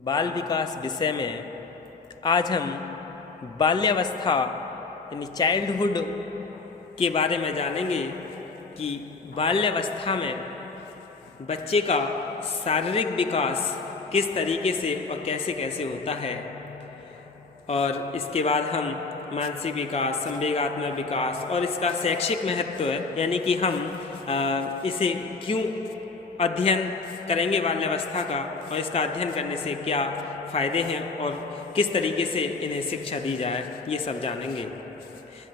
बाल विकास विषय में आज हम बाल्यावस्था यानी चाइल्डहुड के बारे में जानेंगे कि बाल्यावस्था में बच्चे का शारीरिक विकास किस तरीके से और कैसे कैसे होता है, और इसके बाद हम मानसिक विकास, संवेगात्मक विकास और इसका शैक्षिक महत्व यानी कि हम इसे क्यों अध्ययन करेंगे बाल्यावस्था का, और इसका अध्ययन करने से क्या फ़ायदे हैं और किस तरीके से इन्हें शिक्षा दी जाए, ये सब जानेंगे।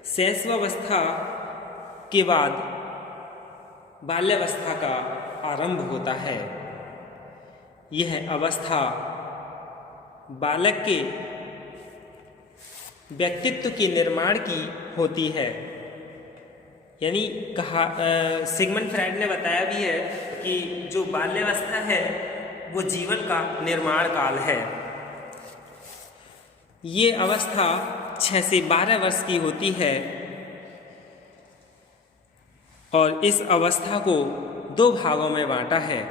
शैशवावस्था के बाद बाल्यावस्था का आरंभ होता है। यह अवस्था बालक के व्यक्तित्व के निर्माण की होती है। यानी सिगमंड फ्रायड ने बताया भी है कि जो बाल्यावस्था है वो जीवन का निर्माण काल है। ये अवस्था 6 से 12 वर्ष की होती है और इस अवस्था को 2 भागों में बांटा है।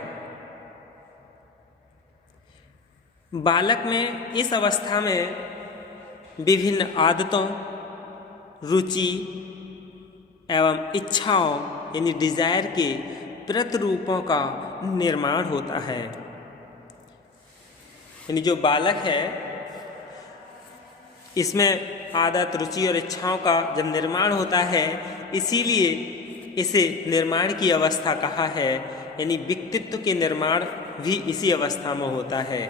बालक में इस अवस्था में विभिन्न आदतों, रुचि एवं इच्छाओं यानी डिजायर के प्रतिरूपों का निर्माण होता है। यानी जो बालक है इसमें आदत, रुचि और इच्छाओं का जब निर्माण होता है, इसीलिए इसे निर्माण की अवस्था कहा है। यानी व्यक्तित्व के निर्माण भी इसी अवस्था में होता है।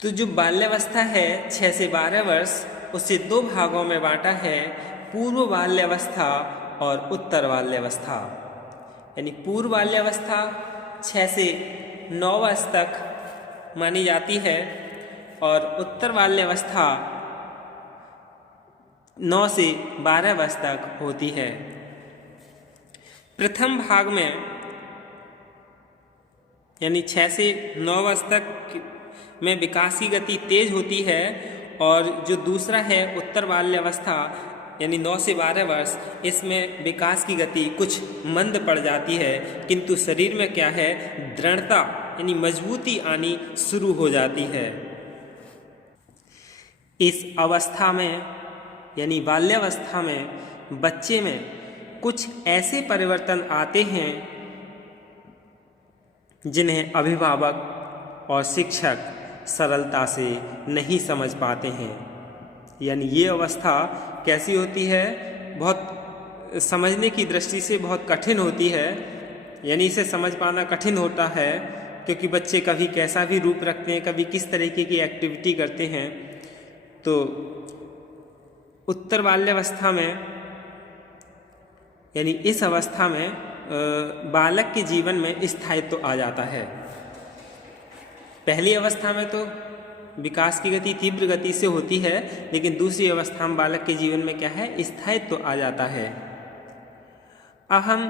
तो जो बाल्यावस्था है 6 से 12 वर्ष, उसे 2 भागों में बांटा है, पूर्व बाल्यावस्था और उत्तर बाल्यावस्था। यानी पूर्व बाल्यावस्था 6 से 9 वर्ष तक मानी जाती है और उत्तर बाल्यावस्था 9 से 12 वर्ष तक होती है। प्रथम भाग में यानी 6 से 9 वर्ष तक में विकास की गति तेज होती है, और जो दूसरा है उत्तर बाल्यावस्था यानी 9 से 12 वर्ष, इसमें विकास की गति कुछ मंद पड़ जाती है, किंतु शरीर में क्या है, दृढ़ता यानी मजबूती आनी शुरू हो जाती है। इस अवस्था में यानी बाल्यावस्था में बच्चे में कुछ ऐसे परिवर्तन आते हैं जिन्हें अभिभावक और शिक्षक सरलता से नहीं समझ पाते हैं। यानी ये अवस्था कैसी होती है, बहुत समझने की दृष्टि से बहुत कठिन होती है। यानी इसे समझ पाना कठिन होता है क्योंकि बच्चे कभी कैसा भी रूप रखते हैं, कभी किस तरीके की एक्टिविटी करते हैं। तो उत्तर बाल्यावस्था में यानी इस अवस्था में बालक के जीवन में स्थायित्व आ जाता है। पहली अवस्था में तो विकास की गति तीव्र गति से होती है, लेकिन दूसरी अवस्था में बालक के जीवन में क्या है, स्थायित्व आ जाता है। अब हम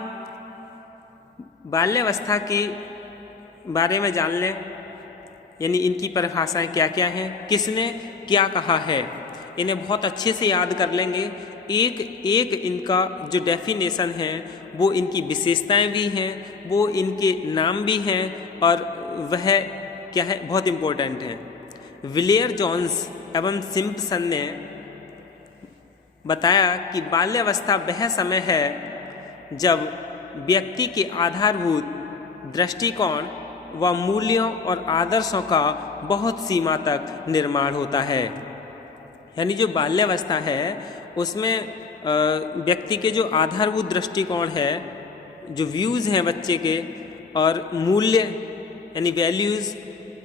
बाल्यावस्था के बारे में जान लें, यानी इनकी परिभाषाएं क्या क्या हैं, किसने क्या कहा है, इन्हें बहुत अच्छे से याद कर लेंगे। एक एक इनका जो डेफिनेशन है वो इनकी विशेषताएं भी हैं, वो इनके नाम भी हैं, और वह क्या है, बहुत इम्पोर्टेंट है। विलियर जोन्स एवं सिम्पसन ने बताया कि बाल्यावस्था वह समय है जब व्यक्ति के आधारभूत दृष्टिकोण व मूल्यों और आदर्शों का बहुत सीमा तक निर्माण होता है। यानी जो बाल्यावस्था है उसमें व्यक्ति के जो आधारभूत दृष्टिकोण है, जो व्यूज़ हैं बच्चे के, और मूल्य यानी वैल्यूज़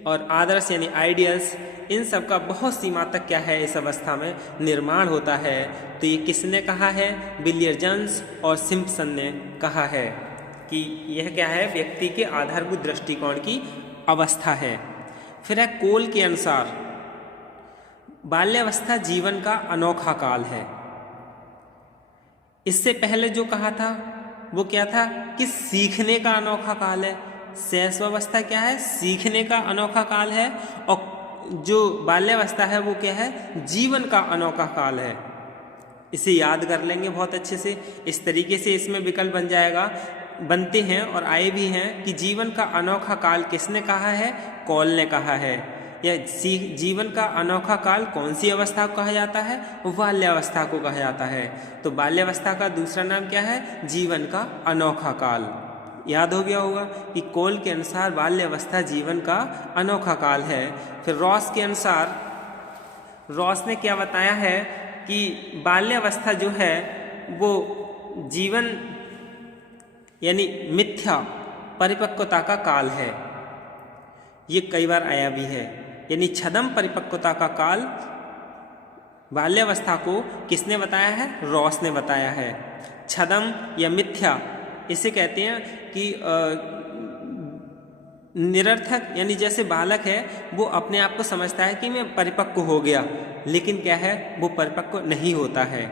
और आदर्श यानी आइडियल्स, इन सब का बहुत सीमा तक क्या है, इस अवस्था में निर्माण होता है। तो ये किसने कहा है, विलियर जोन्स और सिम्पसन ने कहा है कि यह क्या है, व्यक्ति के आधारभूत दृष्टिकोण की अवस्था है। फिर है कोल के अनुसार बाल्यावस्था जीवन का अनोखा काल है। इससे पहले जो कहा था वो क्या था कि सीखने का अनोखा काल है। शैशवावस्था क्या है, सीखने का अनोखा काल है, और जो बाल्यावस्था है वो क्या है, जीवन का अनोखा काल है। इसे याद कर लेंगे बहुत अच्छे से। इस तरीके से इसमें विकल्प बन जाएगा बनते हैं और आए भी हैं कि जीवन का अनोखा काल किसने कहा है? कॉल ने कहा है। यह जीवन का अनोखा काल कौन सी अवस्था को कहा जाता है? बाल्यावस्था को कहा जाता है। तो बाल्यावस्था का दूसरा नाम क्या है? जीवन का अनोखा काल। याद हो गया होगा कि कोल के अनुसार बाल्यावस्था जीवन का अनोखा काल है। फिर रॉस के अनुसार, रॉस ने क्या बताया है कि बाल्यावस्था जो है वो जीवन यानी मिथ्या परिपक्वता का काल है। ये कई बार आया भी है। यानी छद्म परिपक्वता का काल बाल्यावस्था को किसने बताया है? रॉस ने बताया है। छद्म या मिथ्या इसे कहते हैं कि निरर्थक, यानी जैसे बालक है वो अपने आप को समझता है कि मैं परिपक्व हो गया, लेकिन क्या है, वो परिपक्व नहीं होता है।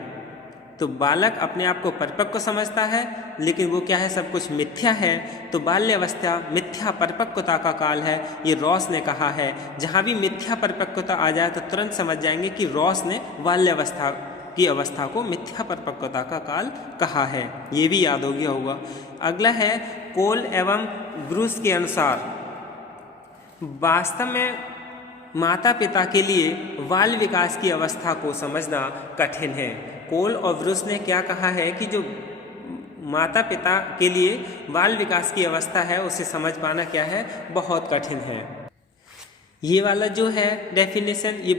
तो बालक अपने आप को परिपक्व समझता है, लेकिन वो क्या है, सब कुछ मिथ्या है। तो बाल्यावस्था मिथ्या परिपक्वता का काल है, ये रॉस ने कहा है। जहाँ भी मिथ्या परिपक्वता आ जाए तो तुरंत समझ जाएंगे कि रॉस ने बाल्यावस्था की अवस्था को मिथ्या परिपक्वता का काल कहा है। ये भी याद हो गया होगा। अगला है कोल एवं ब्रूस के अनुसार वास्तव में माता पिता के लिए बाल विकास की अवस्था को समझना कठिन है। कोल और ब्रूस ने क्या कहा है कि जो माता पिता के लिए बाल विकास की अवस्था है उसे समझ पाना क्या है, बहुत कठिन है। ये वाला जो है डेफिनेशन ये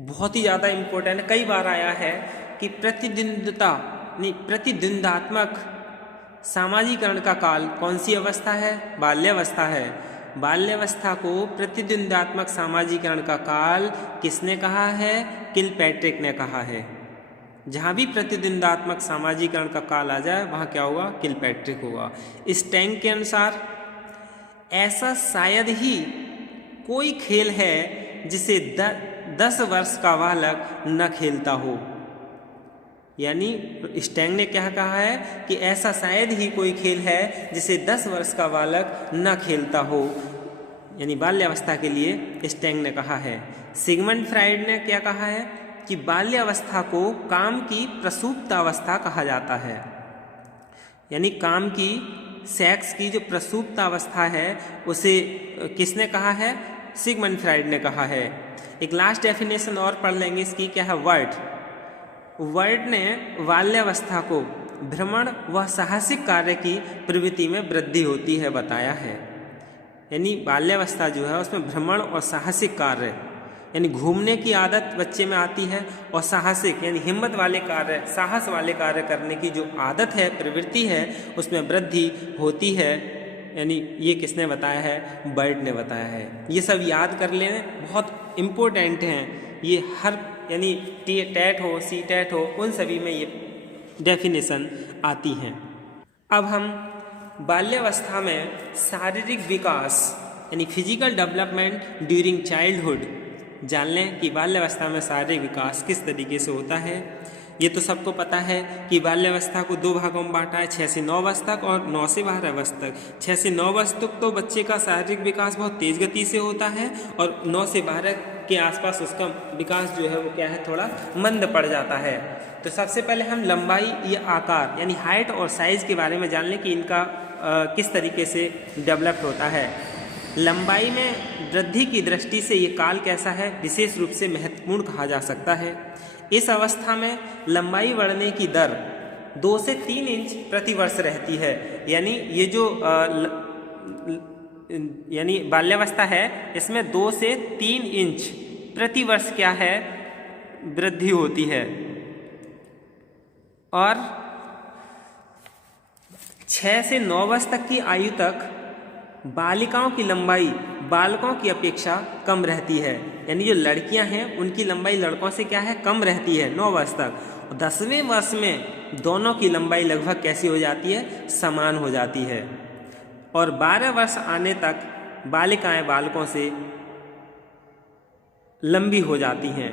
बहुत ही ज़्यादा इम्पोर्टेंट है। कई बार आया है कि प्रतिद्वंदात्मक सामाजिकरण का काल कौन सी अवस्था है? बाल्यावस्था है। बाल्यावस्था को प्रतिद्वंदात्मक सामाजिकरण का काल किसने कहा है? किलपैट्रिक ने कहा है। जहाँ भी प्रतिद्वंदात्मक सामाजिकरण का काल आ जाए वहाँ क्या होगा? किलपैट्रिक होगा। इस टैंक के अनुसार ऐसा शायद ही कोई खेल है जिसे 10 वर्ष का बालक न खेलता हो। यानी स्टैंग ने क्या कहा है कि ऐसा शायद ही कोई खेल है जिसे 10 वर्ष का बालक न खेलता हो, यानी बाल्यावस्था के लिए स्टैंग ने कहा है। सिगमंड फ्राइड ने क्या कहा है कि बाल्यावस्था को काम की प्रसुप्त अवस्था कहा जाता है। यानी काम की, सेक्स की जो प्रसुप्त अवस्था है उसे किसने कहा है? सिगमंड फ्राइड ने कहा है। एक लास्ट डेफिनेशन और पढ़ लेंगे इसकी, क्या है? वर्ड ने बाल्यावस्था को भ्रमण व साहसिक कार्य की प्रवृत्ति में वृद्धि होती है बताया है। यानी बाल्यावस्था जो है उसमें भ्रमण और साहसिक कार्य, यानी घूमने की आदत बच्चे में आती है, और साहसिक यानी हिम्मत वाले कार्य, साहस वाले कार्य करने की जो आदत है, प्रवृत्ति है, उसमें वृद्धि होती है। यानी ये किसने बताया है? बर्ड ने बताया है। ये सब याद कर लें, बहुत इम्पोर्टेंट हैं ये। हर यानी टेट हो, सी टेट हो, उन सभी में ये डेफिनेशन आती हैं। अब हम बाल्यावस्था में शारीरिक विकास यानी फिजिकल डेवलपमेंट ड्यूरिंग चाइल्डहुड जान लें कि बाल्यावस्था में शारीरिक विकास किस तरीके से होता है। ये तो सबको पता है कि बाल्यावस्था को 2 भागों में बांटा है, 6 से 9 वर्ष तक और 9 से 12 वर्ष तक। 6 से 9 वर्ष तक तो बच्चे का शारीरिक विकास बहुत तेज गति से होता है, और 9 से 12 के आसपास उसका विकास जो है वो क्या है, थोड़ा मंद पड़ जाता है। तो सबसे पहले हम लंबाई या आकार यानी हाइट और साइज के बारे में जान लें कि इनका किस तरीके से डेवलप होता है। लंबाई में वृद्धि की दृष्टि से ये काल कैसा है, विशेष रूप से महत्वपूर्ण कहा जा सकता है। इस अवस्था में लंबाई बढ़ने की दर 2 से 3 इंच प्रति वर्ष रहती है। यानी ये जो यानी बाल्यावस्था है इसमें 2 से 3 इंच प्रति वर्ष क्या है, वृद्धि होती है। और 6 से 9 वर्ष तक की आयु तक बालिकाओं की लंबाई बालकों की अपेक्षा कम रहती है। यानी जो लड़कियां हैं उनकी लंबाई लड़कों से क्या है, कम रहती है 9 वर्ष तक। 10वें वर्ष में दोनों की लंबाई लगभग कैसी हो जाती है, समान हो जाती है। और 12 वर्ष आने तक बालिकाएं बालकों से लंबी हो जाती हैं।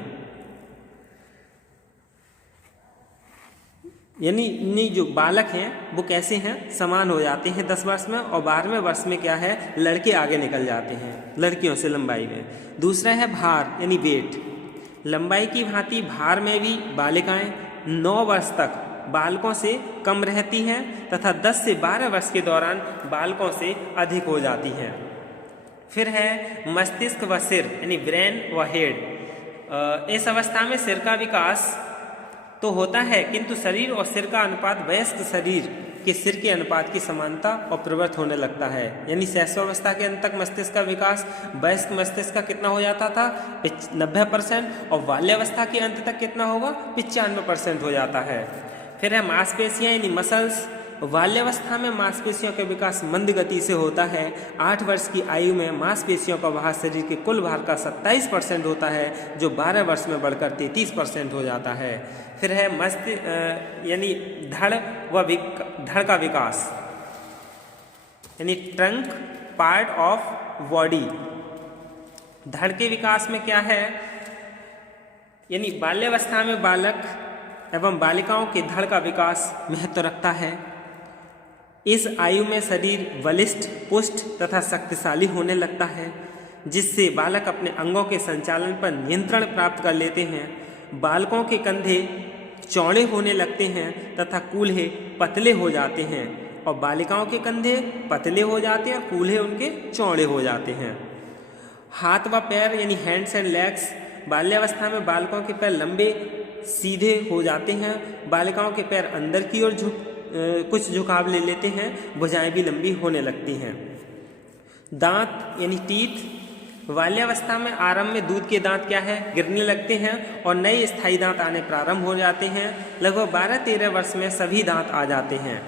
यानी जो बालक हैं वो कैसे हैं, समान हो जाते हैं 10 वर्ष में, और 12वें वर्ष में क्या है, लड़के आगे निकल जाते हैं लड़कियों से लंबाई में। दूसरा है भार यानी वेट। लंबाई की भांति भार में भी बालिकाएं 9 वर्ष तक बालकों से कम रहती हैं तथा 10 से 12 वर्ष के दौरान बालकों से अधिक हो जाती हैं। फिर है मस्तिष्क व सिर यानी ब्रेन व हेड। इस अवस्था में सिर का विकास तो होता है किंतु शरीर और सिर का अनुपात वयस्क शरीर के सिर के अनुपात की समानता और प्रवृत्त होने लगता है। यानी शैशवावस्था के अंत तक मस्तिष्क का विकास वयस्क मस्तिष्क का कितना हो जाता था 90% और बाल्यावस्था के अंत तक कितना होगा 95% हो जाता है। फिर है मांसपेशियां यानी मसल्स। बाल्यावस्था में मांसपेशियों का विकास मंद गति से होता है। 8 वर्ष की आयु में मांसपेशियों का भार शरीर के कुल भार का 27% होता है जो 12 वर्ष में बढ़कर 33% हो जाता है। फिर है यानी धड़ का विकास यानी ट्रंक पार्ट ऑफ बॉडी। धड़ के विकास में क्या है यानी बाल्यावस्था में बालक एवं बालिकाओं के धड़ का विकास महत्व रखता है। इस आयु में शरीर बलिष्ठ पुष्ट तथा शक्तिशाली होने लगता है जिससे बालक अपने अंगों के संचालन पर नियंत्रण प्राप्त कर लेते हैं। बालकों के कंधे चौड़े होने लगते हैं तथा कूल्हे पतले हो जाते हैं और बालिकाओं के कंधे पतले हो जाते हैं और कूल्हे उनके चौड़े हो जाते हैं। हाथ व पैर यानी हैंड्स एंड लेग्स। बाल्यावस्था में बालकों के पैर लंबे सीधे हो जाते हैं। बालिकाओं के पैर अंदर की ओर कुछ झुकाव ले लेते हैं। भुजाएं भी लंबी होने लगती हैं। दांत यानी टीथ। बाल्यावस्था में आरंभ में दूध के दांत क्या है गिरने लगते हैं और नए स्थायी दांत आने प्रारंभ हो जाते हैं। लगभग 12-13 वर्ष में सभी दांत आ जाते हैं।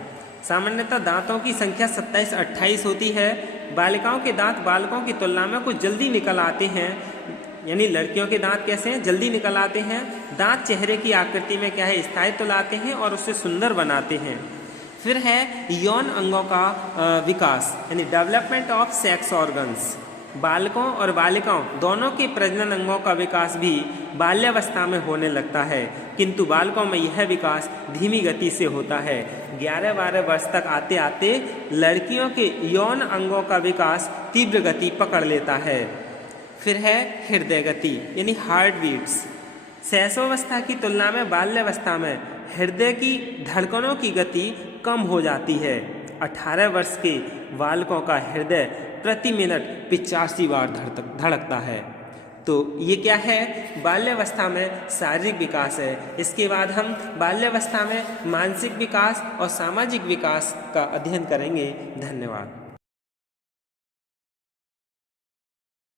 सामान्यतः दांतों की संख्या 27-28 होती है। बालिकाओं के दांत बालकों की तुलना में कुछ जल्दी निकल आते हैं। यानी लड़कियों के दांत कैसे हैं जल्दी निकल आते हैं। दांत चेहरे की आकृति में क्या है स्थायित्व लाते हैं और उसे सुंदर बनाते हैं। फिर है यौन अंगों का विकास यानी डेवलपमेंट ऑफ सेक्स ऑर्गन्स। बालकों और बालिकाओं दोनों के प्रजनन अंगों का विकास भी बाल्यावस्था में होने लगता है किंतु बालकों में यह विकास धीमी गति से होता है। 11-12 वर्ष तक आते आते लड़कियों के यौन अंगों का विकास तीव्र गति पकड़ लेता है। फिर है हृदय गति यानी हार्ट बीट्स। शैशवावस्था की तुलना में बाल्यावस्था में हृदय की धड़कनों की गति कम हो जाती है। 18 वर्ष के बालकों का हृदय प्रति मिनट 85 बार धड़कता है। तो ये क्या है बाल्यावस्था में शारीरिक विकास है। इसके बाद हम बाल्यावस्था में मानसिक विकास और सामाजिक विकास का अध्ययन करेंगे। धन्यवाद।